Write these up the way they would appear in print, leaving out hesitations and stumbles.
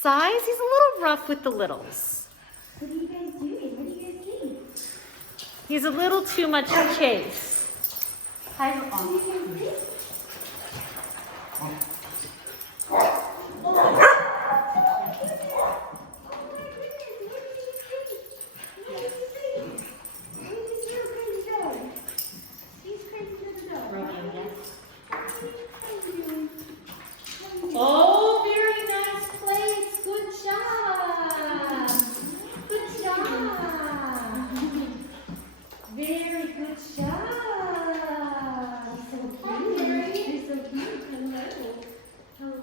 size. He's a little rough with the littles. What are you guys doing? What do you guys see? He's a little too much to chase. Hi, What do you guys see? Oh, very nice place. Good job. Good job. Very good job. So cute. You're so cute. Hello. Hello.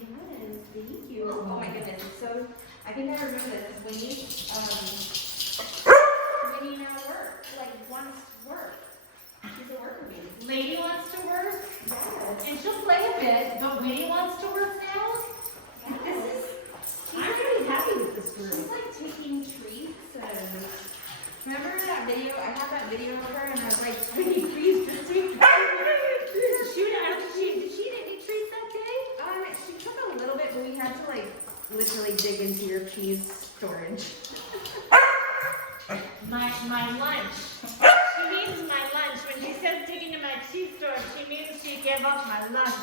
Yes, thank you. Oh my goodness, it's so, I think I remember this. Winnie now work, like wants to work. She's a worker bee. Lady wants to work, Yes. and she'll play a bit, but Winnie wants to work now. I'm really happy with this girl. She's like taking treats and, remember that video? I had that video of her and I was like, Winnie, please just take Shoot out. Did she eat any treats that day? She took a little bit, but we had to like literally dig into your cheese storage. My lunch. She means my lunch. When she says digging into my cheese store, she means she gave up my lunch.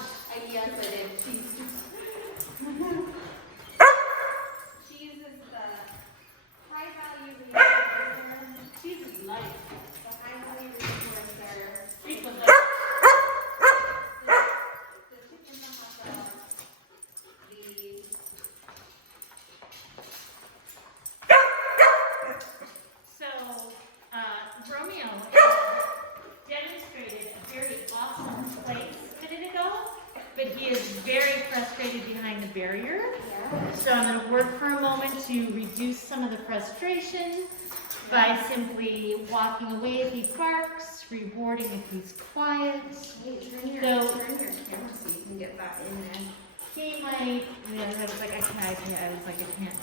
Yes, I did. Cheese. Cheese is the high value resource. Cheese is life. The high value resource there. Treat was The like, chicken, the hot dog, so, Romeo demonstrated a very awesome place a minute ago, but he is very frustrated behind the barrier. So I'm going to work for a moment to reduce some of the frustration by simply walking away if he barks, rewarding if he's quiet. Hey, turn your So- camera so you can get that in there. He might, I was like, I can't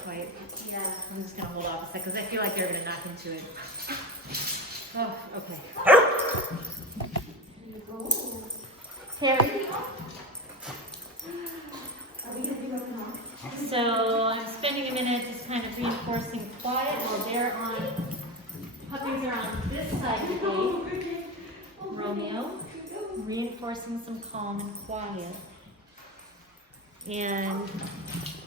quite. Yeah. I'm just going to hold off a second because I feel like they're going to knock into it. Oh, okay. Harry? Are we gonna be broken off? So I'm spending a minute just kind of reinforcing quiet while they're on, puppies are on this side of the gate. Romeo, reinforcing some calm and quiet. And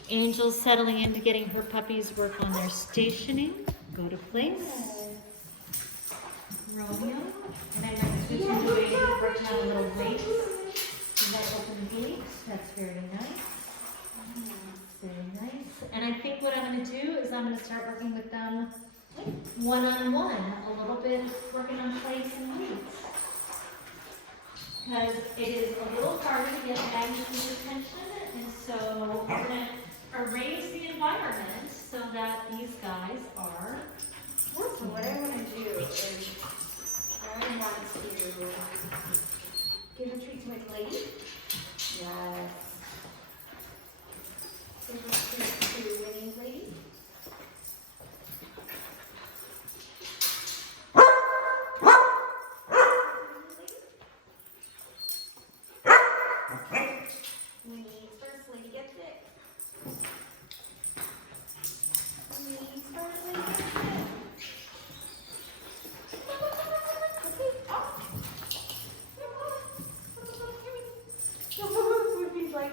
Angel's settling into getting her puppies work on their stationing. Go to place. Romeo. And I might switch into waiting, working on a little race. And that open gate. That's very nice. Very nice. And I think what I'm going to do is I'm going to start working with them one-on-one. A little bit working on place and weights. Because it is a little harder to get Magnus's attention, and so we're going to arrange the environment so that these guys are So what I want to do is, I want to give a treat to my lady. Yes. Give a treat to Winnie's lady. Winnie's first lady gets it. Winnie's first lady gets it. Woofie's like,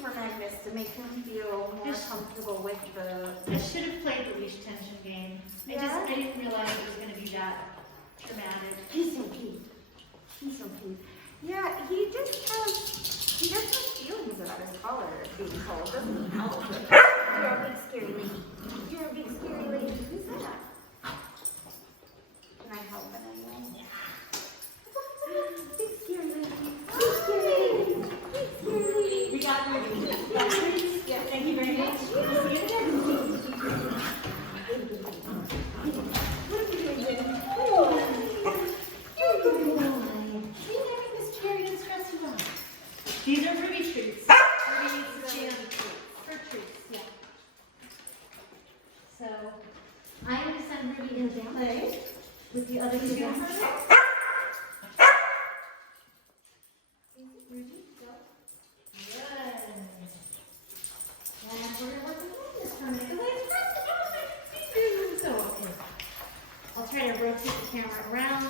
for Magnus to make him feel more comfortable with the. I should have played the leash tension game. I didn't realize it was going to be that traumatic. He's so cute. He's so cute. Yeah, he just has feelings about his collar being cold. Doesn't help. You're a big scary lady. You're a big scary lady. Who's that? Can I help it anyway? Big scary lady. Big scary lady. Big scary lady. We got Ruby. Yeah, thank you very much. We'll see you again. These are Ruby treats. Ruby's jam treats. Her treats, yeah. So, I'm going to send Ruby in to play with the other two guys. Ruby, go. Good. And we're going to work with this for a minute. So, okay. I'll try to rotate the camera around.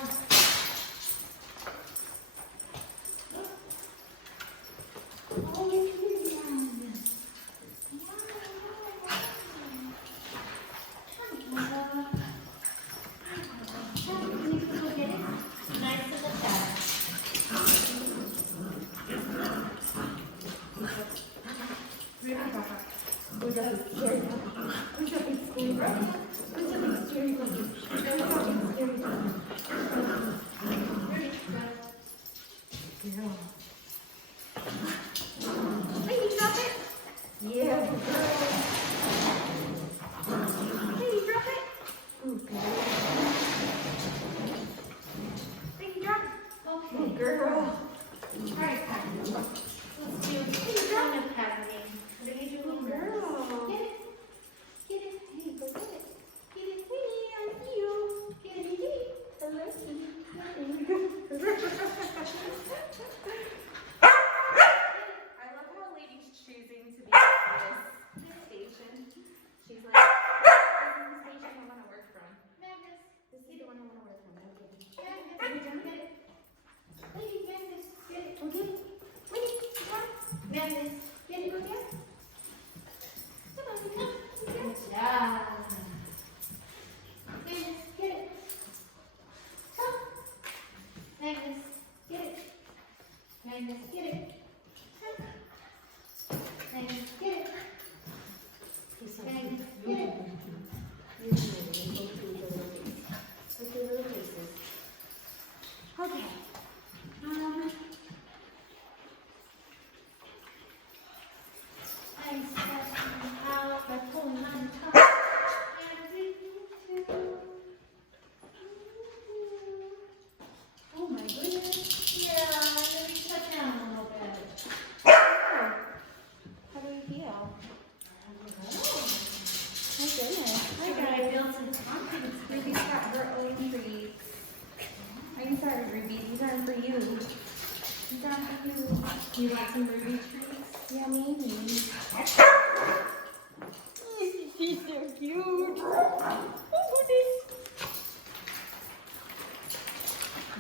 Do you want some Ruby treats? Yeah, maybe. She's so cute.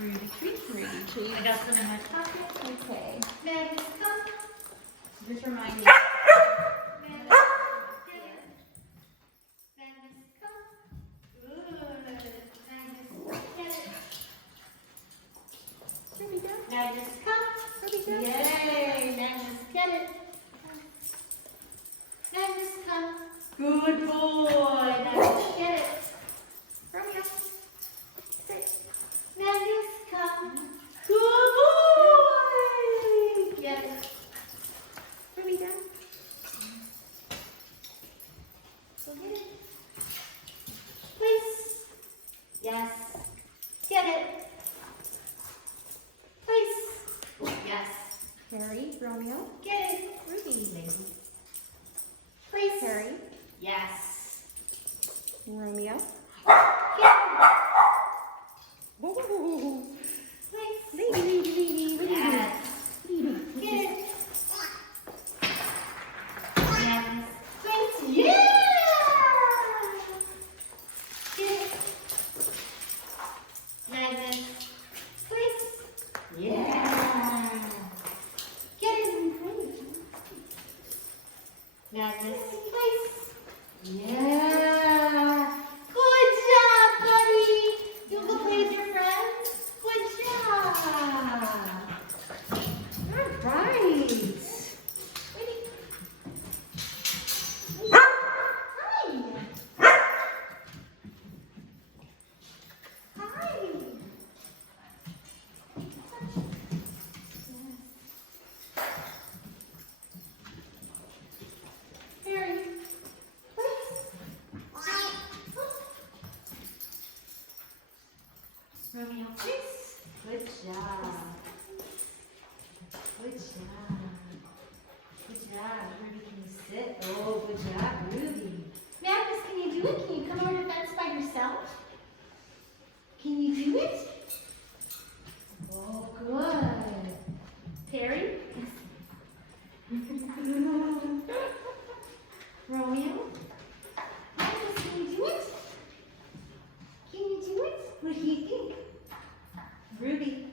Ruby treats. Ruby treats. I got some in my pocket. Okay. Magnus, come. Just remind me. Magnus, get it. Magnus, come. Good. Magnus, get it. Ruby, done. Magnus, come. Ruby, done. Yay! Magnus, get it. Magnus, come. Good boy. Magnus, get it. Romeo. Sit. Magnus, come. Good boy. Get it. Ruby, done. Go get it. Please. Yes. Get it. Please. Yes. Harry, Romeo. Get it. Ruby. Please. Harry. Yes. Romeo. Get it. Ooh. Please. Lady. Yes. Get it. Yes. Please. Yeah. Get it. Magnus. Please. Yeah. Get it. job. Good job. Good job. Ruby, can you sit? Oh, good job, Ruby. Magnus, can you do it? Can you come over the fence by yourself? Can you do it? Oh, good. Perry? Romeo? Magnus, can you do it? Can you do it? What do you think? Ruby?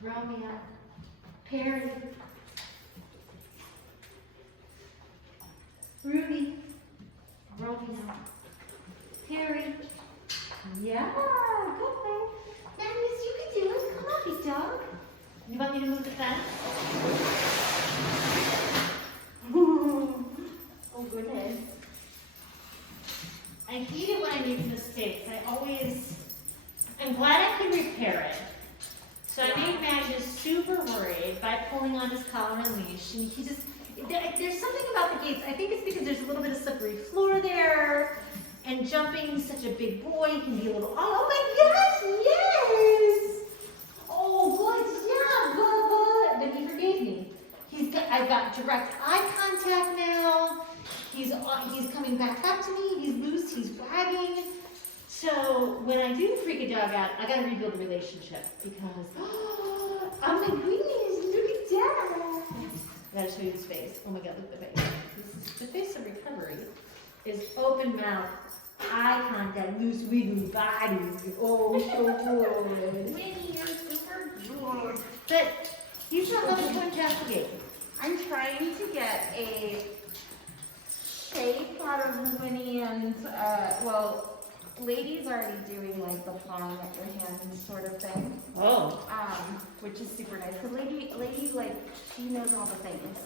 Romeo? Perry? Ruby? Romeo? Perry? Yeah, good man. Magnus, you can do it. Come on, big dog. You want me to move the fence? Oh, goodness. I hate it when I make mistakes. I'm glad I can repair it. So I made Magnus super worried by pulling on his collar and leash, and there's something about the gates. I think it's because there's a little bit of slippery floor there, and jumping, he's such a big boy, he can be a little, oh my gosh, yes! Oh, good job, but he forgave me. I've got direct eye contact now. He's coming back up to me. He's loose. He's wagging. So when I do freak a dog out, I gotta rebuild the relationship because oh my goodness, look at that! I gotta show you his face. Oh my God, look at the face. The face of recovery is open mouth, eye contact, loose wiggly body. Oh, so good. Winnie, you're super good. But he's not level 2 investigate. I'm trying to get a shape out of Winnie and, well, Lady's already doing like the palm at your hand sort of thing, Oh. which is super nice. Cause Lady, like, she knows all the things.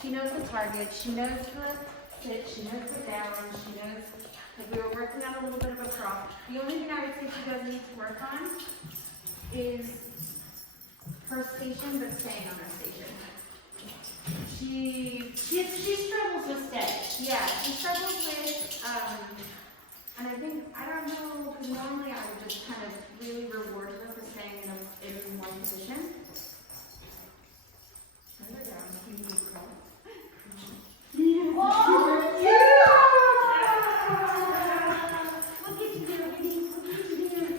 She knows the target, she knows the sit, she knows the down, she knows, like we were working on a little bit of a prop. The only thing I would say she does need to work on is her station, but staying on her station. She struggles with stay. Yeah, she struggles with, and I think, I don't know, because normally I would just kind of really reward her for staying in one position. There we go, you can keep crawling. Oh, Look at you there, Winnie. Look at you there.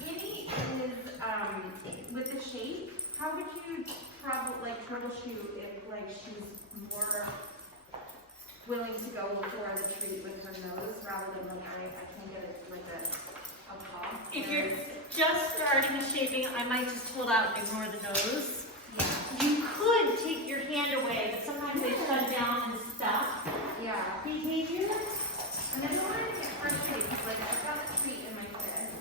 Winnie is, with the shape, how would you troubleshoot if, like, she's more willing to go for the treat with her nose rather than like I can get it with a paw. If you're just starting the shaping, I might just hold out and ignore the nose. Yeah. You could take your hand away, but sometimes they shut down and stuff. Yeah. Behavior. And then in order to get her treat, like I've got a treat in my fist.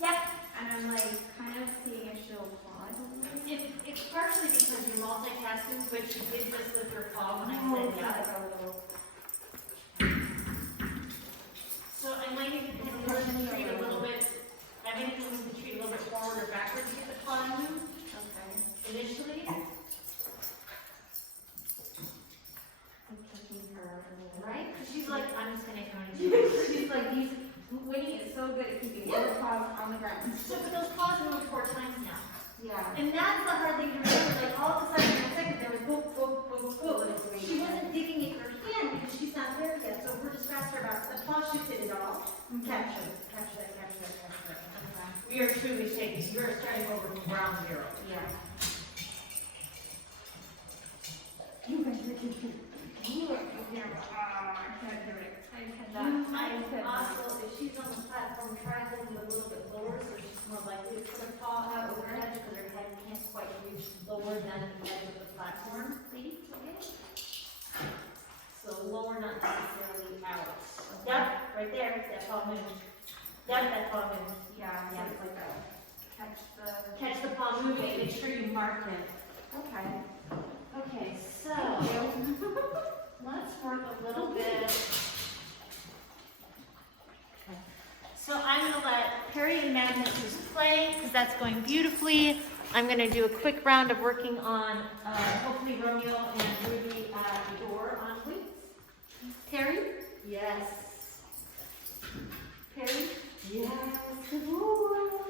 Yep. And I'm like kind of seeing if she'll paw it a little bit. It's partially because you're multitasking, but you did this with your paw when I said yes. So I might need to push the treat a little bit. I might need to move the treat a little bit forward or backwards to get the paw to move Okay. initially. I'm touching her a little. Right? Because she's like, I'm just gonna kind of. She's like Winnie is so good at keeping her paws on the ground. So but those paws moved 4 times now. Yeah. And that's the hard thing to remember. Like all of a sudden in a second there was boop, boop, boop, boop. She wasn't digging at her hand because she's not there yet. So we're just faster about it. The paw shifted it all. Capture it, capture it, capture it, capture it. We are truly shaking. You are starting over from ground zero. Yeah. You guys are cute. I'm also, if she's on the platform, try holding it a little bit lower so she's more likely to put her paw out over her head because her head can't quite reach lower than the edge of the platform. See? Okay? So lower, not necessarily out. Yep, right there, that paw moved. Yep, that paw moved. Yeah. Yeah. So it's like a Catch the paw moving, make sure you mark it. Okay. Okay, so let's work a little bit. So I'm going to let Perry and Magnus just play because that's going beautifully. I'm going to do a quick round of working on hopefully Romeo and Ruby at the door on weights. Perry? Yes. Perry? Yes. Good boy.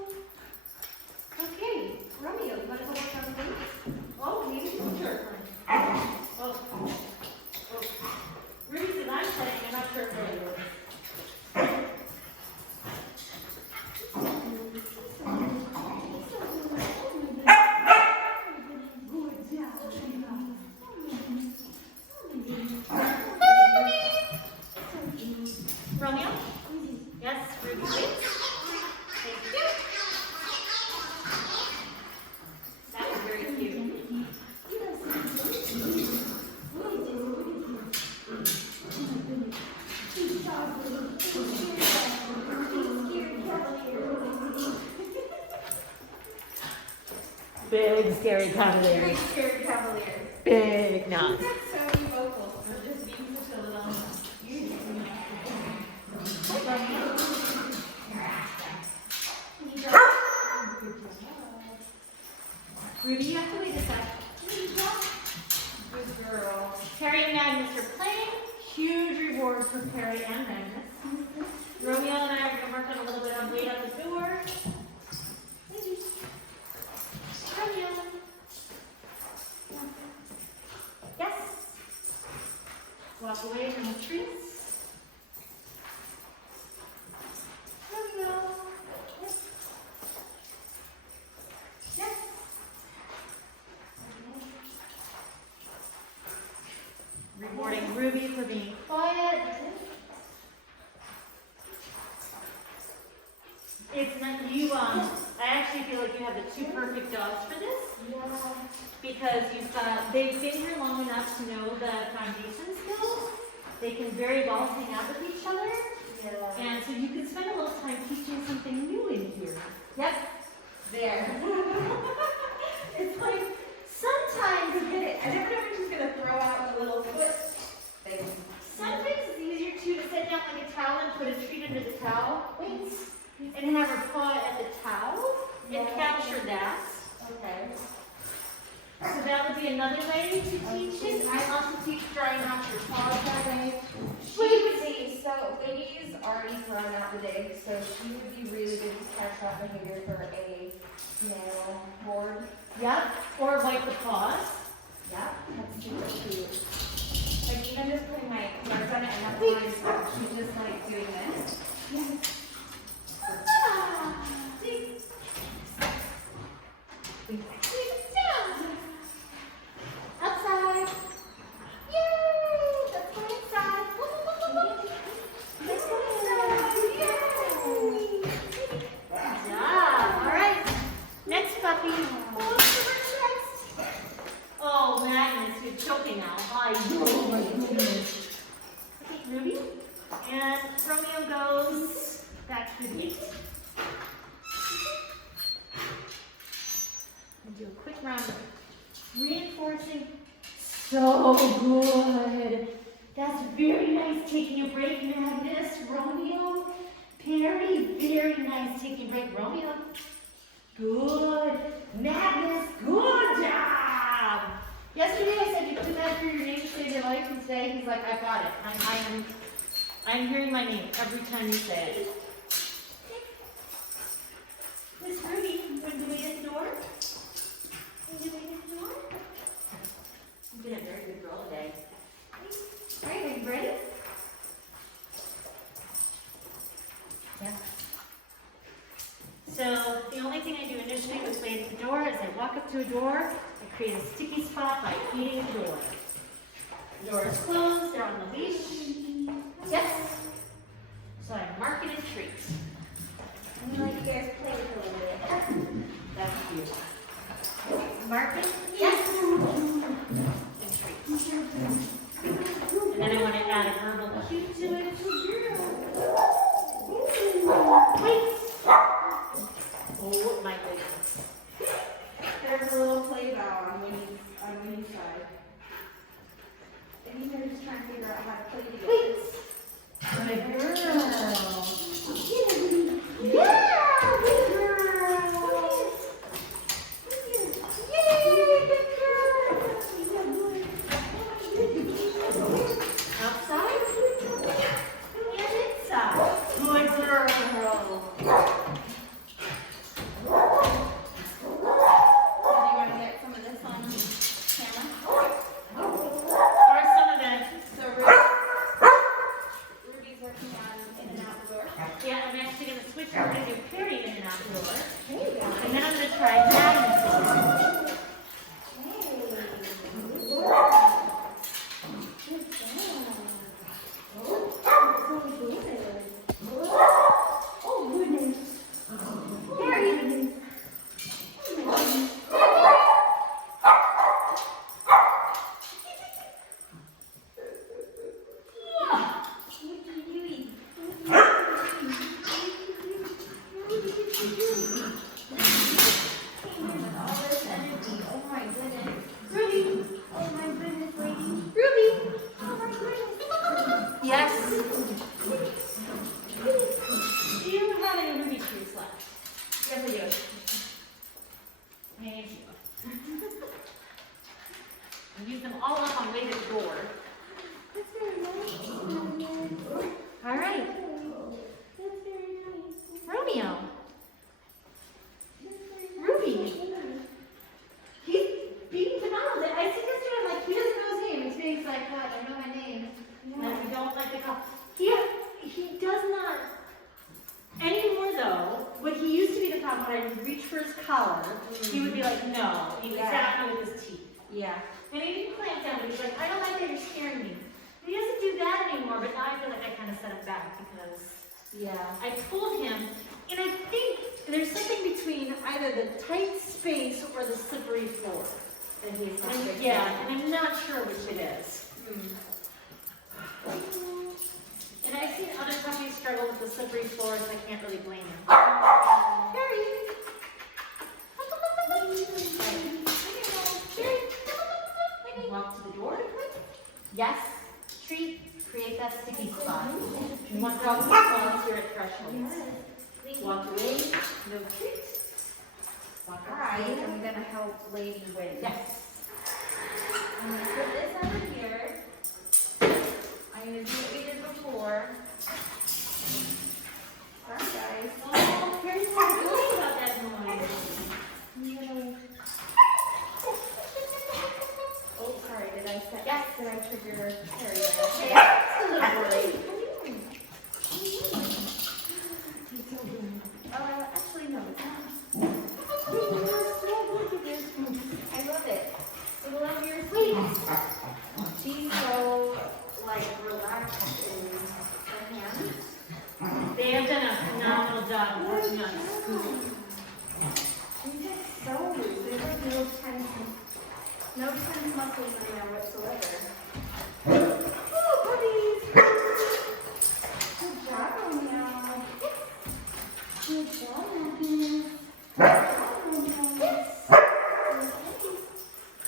big, scary cavalier. Big scared cavalier. Big, no. He's got so many vocals for just being such a little. Ruby, you have to wait a sec. Good girl. Perry and Magnus are playing. Huge reward for Perry and Magnus. Romeo and I are going to work on a little bit on wait out the door. Romeo. Yes. Walk away from the trees. Romeo. Yes. Yes. Rewarding Ruby for being quiet. It's not you, I actually feel like you have the two perfect dogs for this. Yeah. Because they've been here long enough to know the foundation skills. They can very well hang out with each other. Yeah. And so you can spend a little time teaching something new in here. Yep. There. It's like, sometimes I get it. I never know when she's gonna throw out the little foot thing. Sometimes it's easier to set down like a towel and put a treat under the towel. Wait. And have her paw at the towel and capture that. Okay. So that would be another way to teach it. I also teach drying off your paws that way. So Baby's already thrown out the dig, so she would be really good to catch that behavior for a snail board. Yep. Or wipe the paws. Yeah, that's super cute. Like even just putting my cards on it and not doing stuff, she's just like doing this. Yes. Outside. Yay! Let's go inside. Let's go inside. Yay! Yeah. All right. Next puppy. Oh, Magnus, you're choking now. Oh my goodness. Okay, Ruby. And Romeo goes back to the gate. And do a quick round of reinforcing. So good. That's very nice taking a break, Magnus. Romeo. Perry, very nice taking a break. Romeo. Good. Magnus, good job. Yesterday I said you put that for your name to save your life, and today he's like, I got it. I'm hearing my name every time you say it. Miss Ruby, want to wait at the door? Want to wait at the door? You've been a very good girl today. All right, are you ready? Yeah. So the only thing I do initially with wait at the door is I walk up to a door, I create a sticky spot by feeding the door. The door is closed, they're on the leash. Yes. So I mark it and treat. I'm gonna let you guys play with it a little bit. That's cute. Mark it. Yes. And treat. And then I want to add a verbal cue to it. Wait. Oh my goodness. There's a little play bow on Winnie's side. And he's just trying to figure out how to play together. Wait. Good girl. Yeah, good girl. Yay, good girl. Outside and inside. Good girl. Do you want to get some of this on camera? Or some of that. So Ruby's working on in and out the door. Yeah, I'm actually going to switch. We're going to do Perry in and out the door. There you go. And then I'm going to try Magnus. have when I would reach for his collar, he would be like, no. He would zap me with his teeth. Yeah. And he didn't clamp down, but he's like, I don't like that you're scaring me. And he doesn't do that anymore, but now I feel like I kind of set him back because I told him, and I think there's something between either the tight space or the slippery floor. And he's not And big. and I'm not sure which it is. And I've seen other puppies struggle with the slippery floors, and I can't really blame them. Harry! Walk to the door. Yes. Treat. Create that sticky spot. You want dogs to fall here at thresholds. Walk away. No treats. Walk Alright, away. I'm gonna help Lady win. Yes. I'm gonna put this over here. I'm gonna do what we did before. Sorry guys. Oh, Harry's not good about that noise. Oh, sorry, did I set? Yes. Did I trigger Harry there? Yeah, it's a little worried. Actually, no, it's not. I love it. So love your sleep. She's so, like, relaxed in her hands. They have done a phenomenal job working on school. She's like so loose. There's like no tense muscles in there whatsoever. Oh, puppies! Good job, Romeo. Good job, Romeo. Good job, Romeo.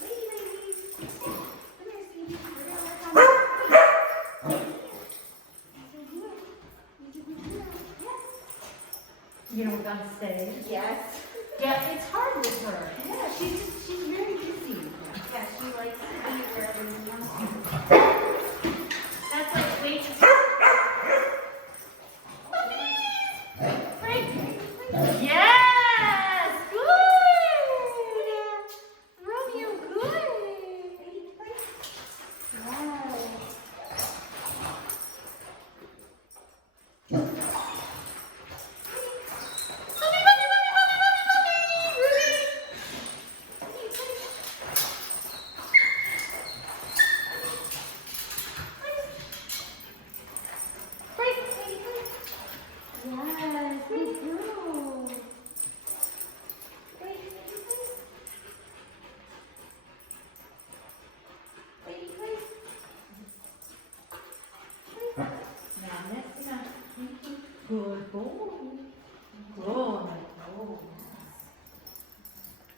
Lady, lady. Come here, sweetie. We're gonna work on this. Yes. You can do it. Yes. You know, we're gonna say. Yes. Yeah, it's hard with her. Yeah, She's very busy. Yeah, she likes to be where everyone wants to. That's like wait. Yes! Good! Romeo, good! Yes, we do. Wait, please. Good boy. Good boy.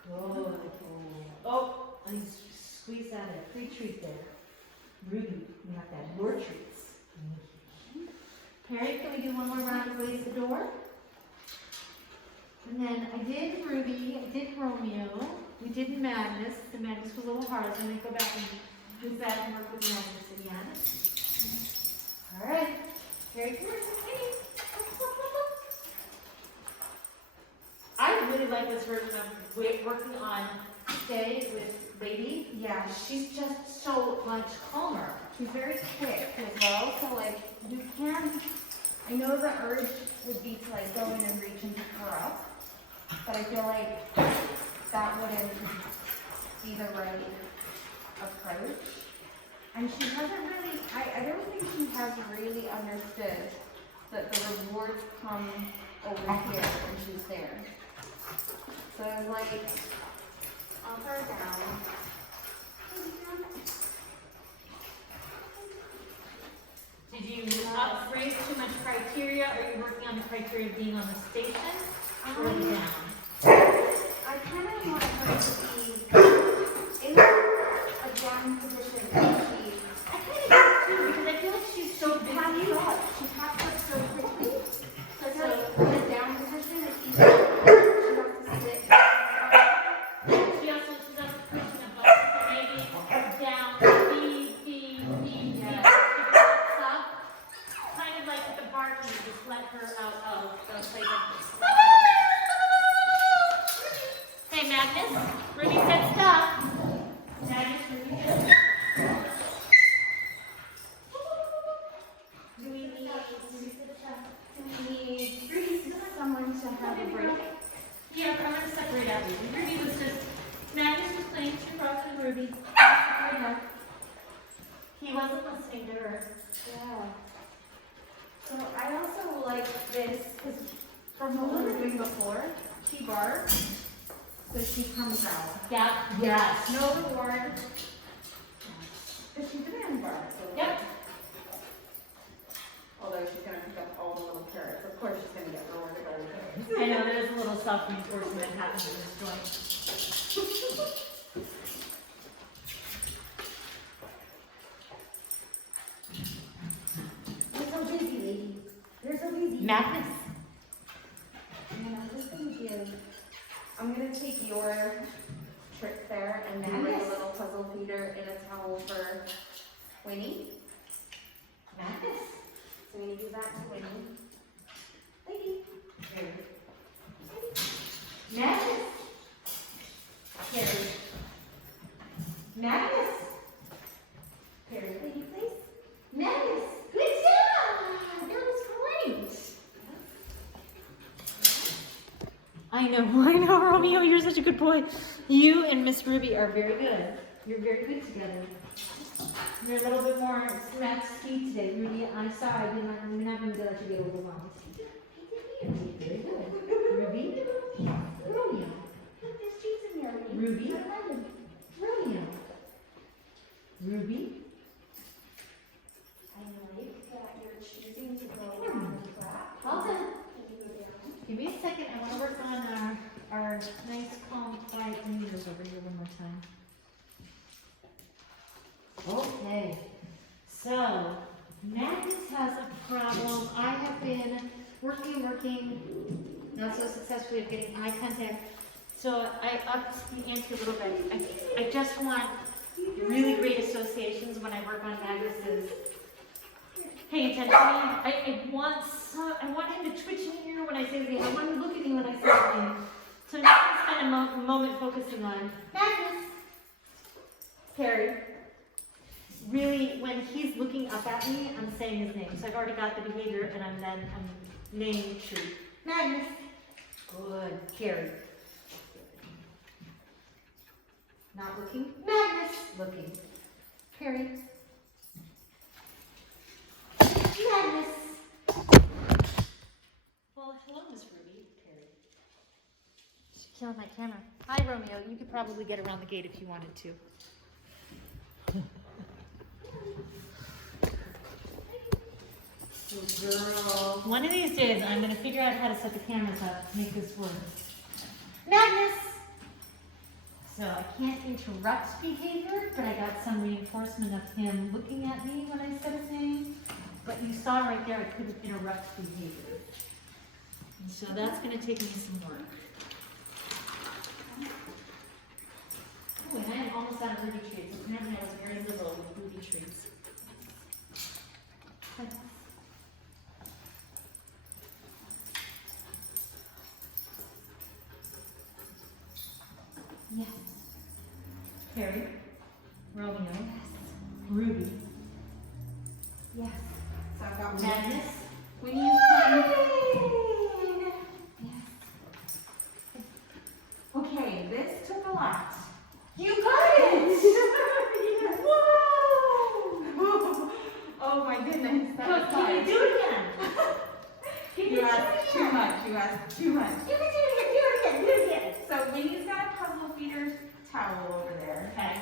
Good boy. Oh, I squeeze out a free treat there. Ruby, you have to have your treats. Harry, can we do one more round of ways the door? And then I did Ruby, I did Romeo, we did Madness. The Madness was a little hard, so I'm going to go back and do that and work with Madness again. All right. Harry, come here. I really like this version of working on Stay with Lady. Yeah, She's just so much calmer. she's very quick as well, so like you can, I know the urge would be to like go in and reach and pick her up, but I feel like that wouldn't be the right approach. And she hasn't really, I don't think she has really understood that the rewards come over here when she's there. So like, I'll put her down. Did you upgrade too much criteria? Are you working on the criteria of being on the station or down? I kind of want her to be in a down position when she I kind of do too because I feel like she's so taps busy. up. She taps up so quickly. So it's So- like in a down position, it's easy. She has to sit. She also pushing a button, so maybe down, B, up. Kind of like with the barking, just let her out of the playground. Hey, Magnus, Ruby said stop. Magnus, Ruby said stop. Do we need someone to have a break? Ruby. Ruby was just, Magnus was playing two rocks with Ruby. He wasn't listening to her. Yeah. So I also like this because from what we were doing before, she barks, so she comes out. Yeah. Yes. No reward. Because she's gonna bark. So Yep. although she's gonna pick up all the little carrots. Of course she's gonna get rewarded by the carrots. I know there's a little self-reinforcement that happens in this joint. You're so busy, lady. You're so busy. Magnus. And then I'm just gonna give, I'm gonna take your trick there and do like a little puzzle feeder in a towel for Winnie. Magnus. So I'm gonna give that to Winnie. Lady. Magnus. Carrie. Magnus. Here, lady, please. Magnus, good job. That was great. I know, Romeo, you're such a good boy. You and Miss Ruby are very good. You're very good together. You're a little bit more smack speed today, Ruby. I'm sorry, I'm not going to let you get overwhelmed. Very good. Ruby, Romeo, There's cheese in here. Ruby, Romeo, Ruby. I like that you're choosing to go on the flat. All done. Can you go down? Give me a second. I want to work on our nice, calm, quiet needles over here one more time. Okay. So, Magnus has a problem. I have been working, not so successfully at getting eye contact. So I upped the ante a little bit. I just want really great associations when I work on Magnus's paying attention to me. I want him to twitch in here when I say something. I want him to look at me when I say something. So I'm just going to spend a moment focusing on Magnus. Carrie. Really, when he's looking up at me, I'm saying his name. So I've already got the behavior, and I'm naming treat. Magnus. Good. Carrie. Not looking. Magnus. Looking. Carrie. Magnus. Well, hello, Miss Ruby. Carrie. She's killing my camera. Hi, Romeo. You could probably get around the gate if you wanted to. Girl. One of these days, I'm going to figure out how to set the cameras up to make this work. Magnus! So I can't interrupt behavior, but I got some reinforcement of him looking at me when I said his name. But you saw right there, I couldn't interrupt behavior. And so that's going to take me some work. Oh, and I am almost out of ruby treats. Apparently I was very liberal with ruby treats. Yes. Carrie. Romeo. Yes. Ruby. Yes. So I've got Magnus. When you come. Yes. Okay, this took a lot. You got it! Yes. Whoa! Oh my goodness. That was Can you do it again? You asked too much. You asked too much. You can do it again, do it again, do it again. So Winnie's got a puzzle feeder towel over there. Okay.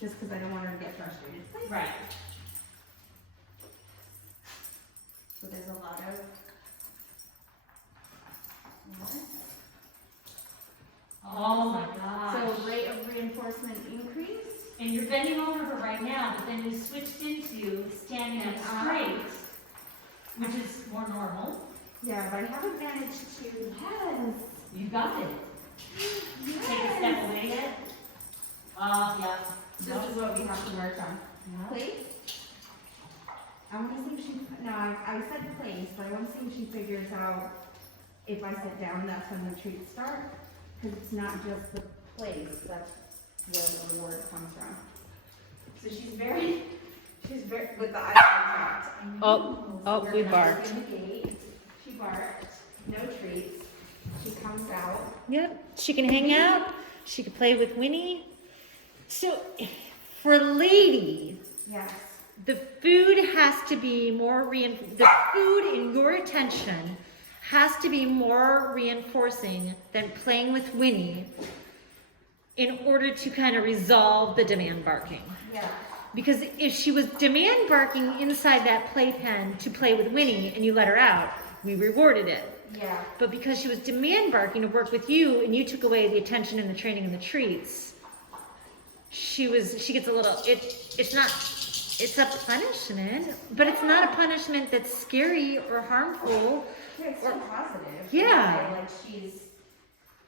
Just because I don't want her to get frustrated. Right. So there's a lot of. Oh my gosh. So rate of reinforcement increase. And you're bending over her right now, but then you switched into standing up straight, which is more normal. Yeah, but I haven't managed to. Yes. You got it. Yes. Take a step away yet? Yeah. This is what we have to work on. Yeah. Place. I want to see if she. No, I said place, but I want to see if she figures out if I sit down, that's when the treats start. Because it's not just the place, that's where the reward comes from. So she's very with the eye contact. Oh, So we're we gonna barked. open the gate. She barked. No treats. She comes out. Yep, she can hang out. She can play with Winnie. So, for Lady, Yes. the food has to be more the food in your attention has to be more reinforcing than playing with Winnie in order to kind of resolve the demand barking. Yeah. Because if she was demand barking inside that playpen to play with Winnie and you let her out, we rewarded it. Yeah. But because she was demand barking to work with you and you took away the attention and the training and the treats, she gets a little, it's a punishment, but it's not a punishment that's scary or harmful. Yeah, it's still positive. Yeah. Like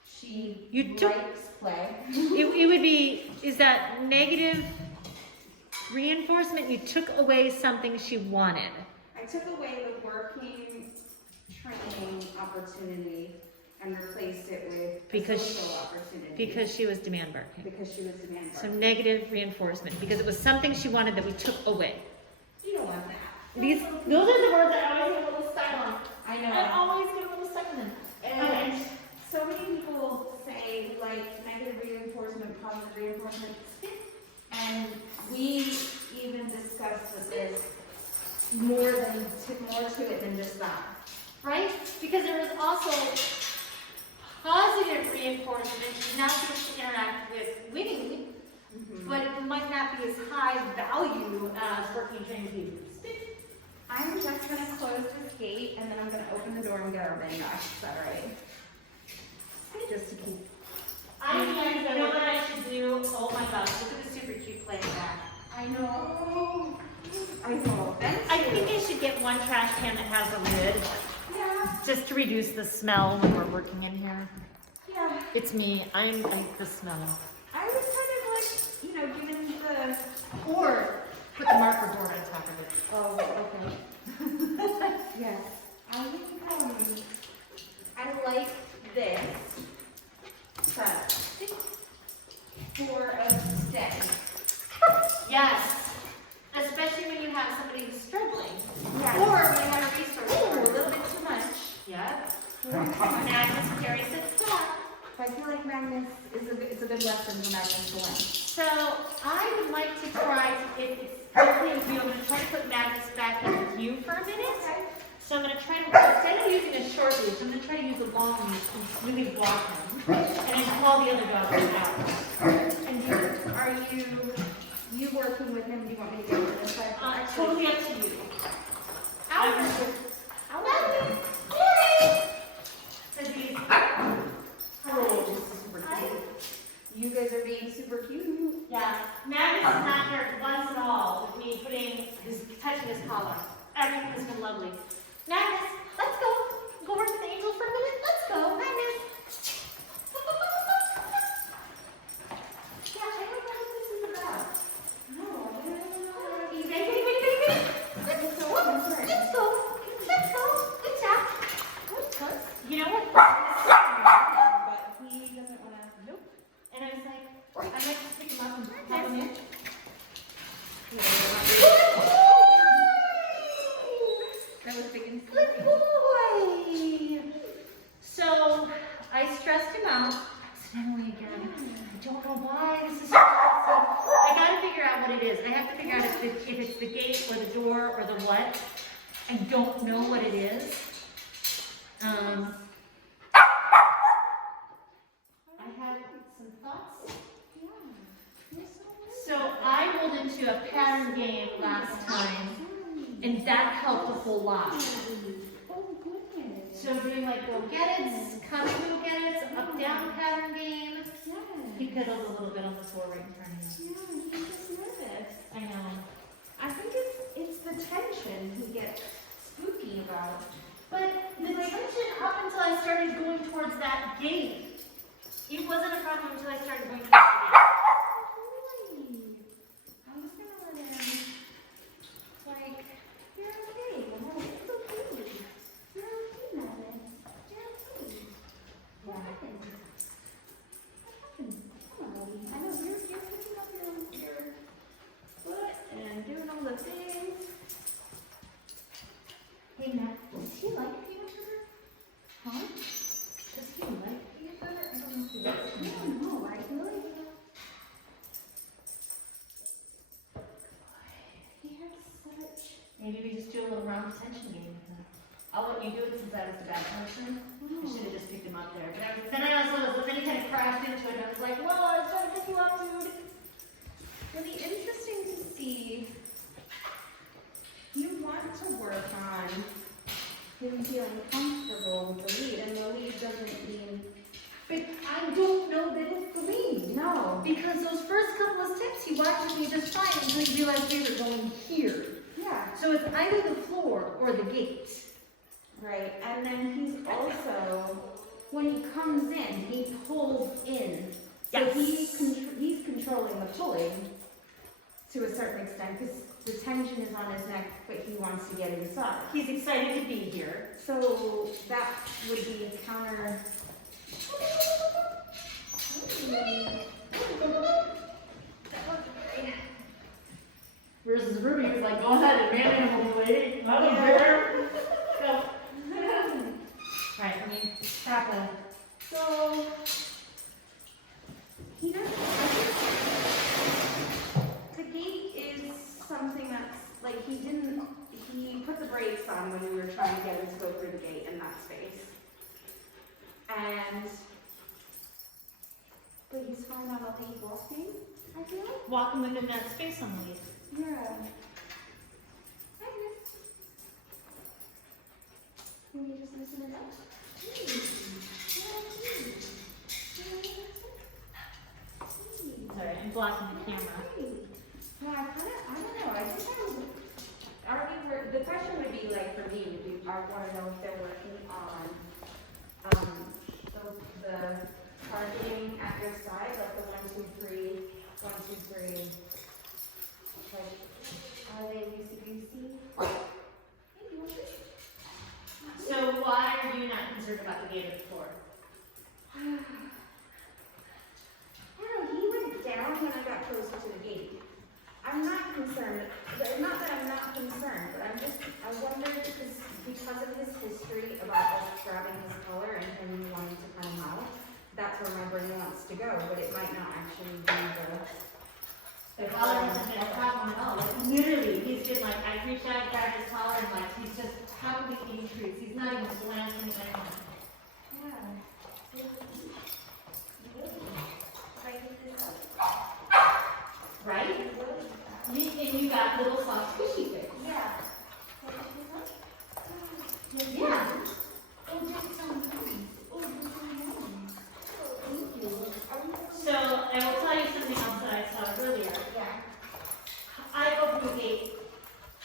she You took- likes play. It would be, is that negative reinforcement? You took away something she wanted. I took away the working training opportunity and replaced it with Because social opportunity. Because she was demand barking. Because she was demand So barking. negative reinforcement, because it was something she wanted that we took away. You don't want that. Those are the words that I always get a little stuck on. I know. I always get a little stuck on them. And so many people say like negative reinforcement, positive reinforcement, and we even discussed that there's more to it than just that. Right? Because there was also positive reinforcement. She's now supposed to interact with Winnie, but it might not be as high value as working training people. I'm just gonna close this gate and then I'm gonna open the door and get our bin back. Is that right? Just to keep. You know what I should do? Oh my gosh, look at the super cute play mat. I know. I know. I think I should get one trash can that has a lid, Yeah. just to reduce the smell when we're working in here. Yeah. It's me. I like the smell. I was kind of like, you know, given the. Or put the marker board on top of it. Oh, okay. Yes. I think I like this. But for a stay. Yes. Especially when you have somebody who's struggling. Yeah. Or when you have a resource. Ooh, a little bit too much. Yep. Magnus carries it back. I feel like Magnus it's a good lesson for Magnus to learn. So I would like to try to, if it's okay with you, I'm going to try to put Magnus back in with you for a minute. Okay. So I'm going to try to, instead of using a short leash, I'm going to try to use a long leash and really block him. And then call the other dogs out. And are you working with him? Do you want me to go to this side? Totally up to you. Magnus! Says he's, Hello, this is super cute. You guys are being super cute. yeah, Magnus is not here once at all with me touching his collar. Everything has been lovely. Magnus, let's go. Go work with the angels for a minute. Let's go, Magnus. Yeah, I don't know what this is about. No, I don't know. Ready? I'm so Let's concerned. go. Let's go. Good job. You know what? But he doesn't want to. Nope. And I was like, I might just pick him up and pop him in. That was big and Good boy. So I stressed him out. Accidentally again. I don't know why this is so stressful. I gotta figure out what it is. I have to figure out if it's the gate or the door or the what. I don't know what it is. I have some thoughts. So I rolled into a pattern game last time, and that helped a whole lot. Oh, goodness. So doing like go get it, come go get it, up down pattern game. He piddles a little bit on the floor right in front of me. Yeah, he's just nervous. I know. I think it's the tension he gets spooky about. But the tension up until I started going towards that gate, it wasn't a problem until I started going towards the gate. I'm just gonna let him, like, you're okay. It's okay. You're okay, Magnus. You're okay. What happened? What happened? Come on, buddy. I know you're picking up your foot and doing all the things. Hey Matt, does he like peanut butter? Huh? Does he attention game with him. I'll let you do it since I was the bad person. I should have just picked him up there. But then I also was, then he kind of crashed into it and I was like, whoa, I was trying to pick you up, dude. It'll be interesting to see. You want to work on him feeling comfortable with the lead, and the lead doesn't mean. But I don't know that it's the lead. No. Because those first couple of steps he watched me just fine until he realized we were going here. Yeah. So it's either the floor or the gate. Right, and then he's also, when he comes in, he pulls in. So Yes. he's controlling the pulling to a certain extent, because the tension is on his neck, but he wants to get inside. He's excited to be here. So that would be counter. Versus Ruby was like, go ahead and man animal lady. I don't care. Go. Right, I mean, tackle. So he doesn't. The gate is something that's like he put the brakes on when we were trying to get him to go through the gate in that space. But he's fine on the lead walking, I feel like. Walking within that space on lead. Yeah. Can you just loosen it up? Sorry, I'm blocking the camera. Yeah, I don't know. I think the question would be like for me would be, I want to know if they're working on the targeting at your side, like the 1, 2, 3, 1, 2, 3. Like, are they loosey-goosey? So why are you not concerned about the gate or the floor? I don't know, he went down when I got closer to the gate. I'm not concerned, not that I'm not concerned, but I wonder because of his history about us grabbing his collar and him wanting to come out, that's where my brain wants to go, but it might not actually be The collar hasn't been a problem at all. Like literally, he's been like, I reached out, grabbed his collar, and like he's just happily eating treats. He's not even glancing at anyone. Right? And you got little soft squishy things. Yeah. Yeah. So I will tell you something else that I saw earlier. I opened the gate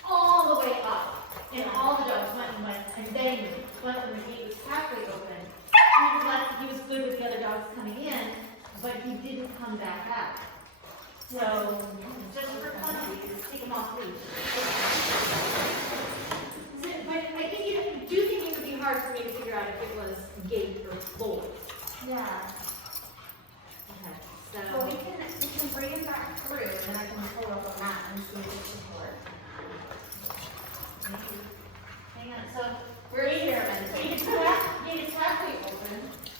all the way up, and all the dogs went, and then when the gate was halfway open, he was good with the other dogs coming in, but he didn't come back out. So, just for fun, just take him off leash. But I think I do think it would be hard for me to figure out if it was gate or floor. Yeah. Okay, Well, so. we can bring him back through, and then I can pull up a mat and see if it should work. Hang on, so we're in here, and gate is halfway open.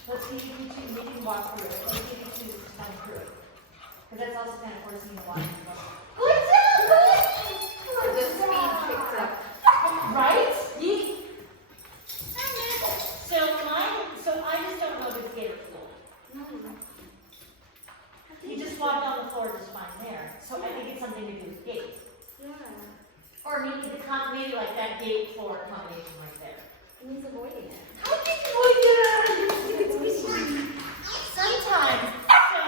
Let's see if you two, we can walk through it. Let's see if you two can come through it. Because that's also kind of forcing you to walk. Good job! The speed picks up. Right? So I just don't know if it's gate or floor. He just walked on the floor just fine there. So I think it's something to do with gate. Yeah. Or maybe maybe like that gate floor combination right there. And he's avoiding it. How did you avoid that? Sometimes. So,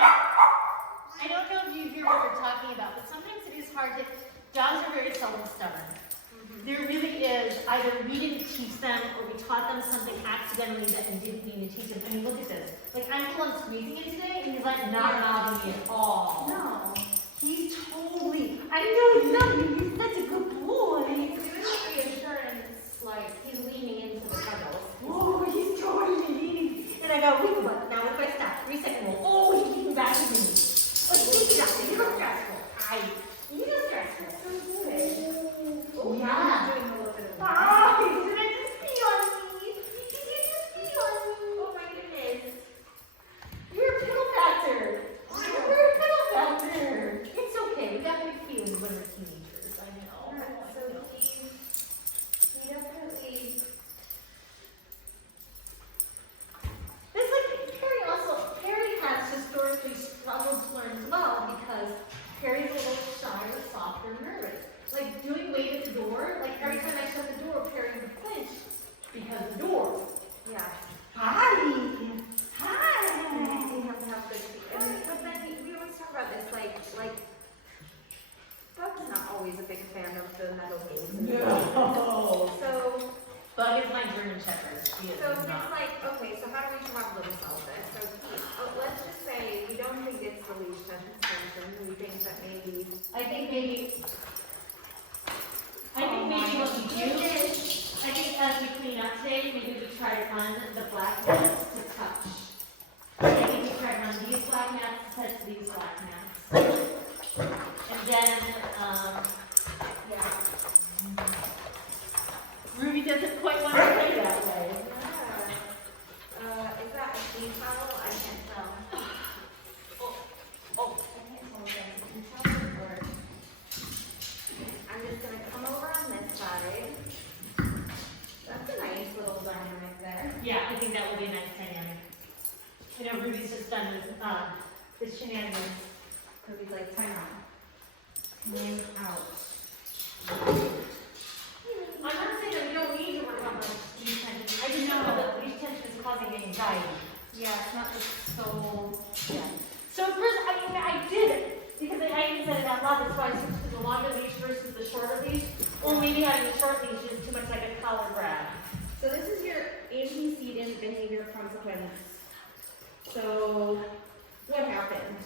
I don't know if you hear what we're talking about, but sometimes it is hard to. Dogs are very seldom stubborn. There really is either we didn't teach them or we taught them something accidentally that we didn't mean to teach them. I mean, look at this. Like I'm full on squeezing it today, and he's like not nodding me at all. No. He's totally. I know he's not. He's such a good boy. He's doing the reassurance, like he's leaning into the cuddles. Oh, he's totally leaning. And I go, wait, what? Now what if I stop? 3 second roll. Oh, he's getting back to me. Like, look at that. You're stressful. You're stressful. So good. Oh, Now yeah. he's doing a little bit of Ah, he's gonna just pee on me. He's gonna just pee on me. Oh my goodness. You're a piddle factor. You're a piddle factor. It's okay. We got big feelings when we're teenagers. I know. So he always a big fan of the metal gates. No. So, Bug is my German Shepherd. She is so it's not. like, okay, so how do we problem solve this? So, let's just say we don't think it's the leash suspension. We think that maybe. I think maybe what we do is, I think as we clean up today, maybe we try to run the black mats to touch. Maybe we try to run these black mats to touch these black mats. And then, Yeah. Ruby doesn't quite want to play that way. Is that a tea towel? I can't tell. Oh, I can't tell if that's a tea towel or. I'm just gonna come over on this side. That's a nice little dynamic there. yeah, I think that would be a nice dynamic. You know, Ruby's just done this shenanigans. Because he's like, time out. Name out. I'm not saying that we don't need to work on the leash tension. I just know that leash tension is causing anxiety. Yeah, it's not just so. Yeah. So first, I did it because I even said it out loud. That's why I switched to the longer leash versus the shorter leash. Or maybe having a short leash is too much like a collar grab. So this is your antecedent behavior consequence. So, what happened?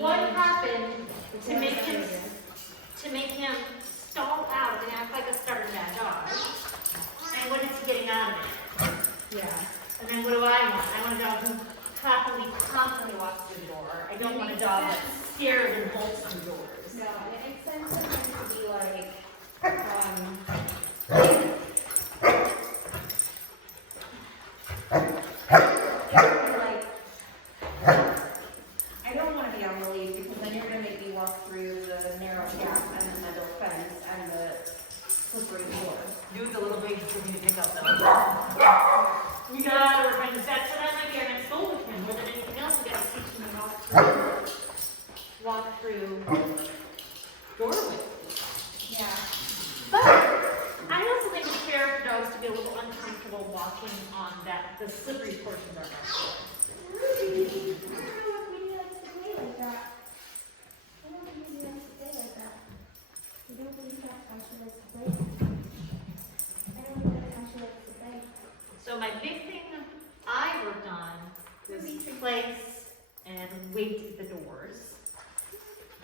What happened to make him stall out and act like a stubborn bad dog? And what is he getting out of it? Yeah. And then what do I want? I want a dog who happily, confidently walks through the door. I don't want a dog that's scared and bolts through doors. No, it makes sense for him to be like, like, I don't want to be on the lead because then you're going to make me walk through the narrow gap and the metal fence and the slippery floor. Dude's a little big for me to pick up though. We gotta work on this. That's what I might be our next goal with him. More than anything else, we gotta teach him to walk through doorways. Yeah. But I also think it's fair for dogs to be a little uncomfortable walking on the slippery portions of our floor. Ruby, I don't know if Minnie likes to play like that. I don't think Minnie likes to play like that. You don't think that's how she likes to play? I don't think that's how she likes to play. So my big thing I worked on was place and weight at the doors.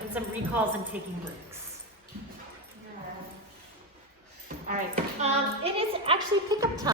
And some recalls and taking breaks. All right. It is actually pickup time.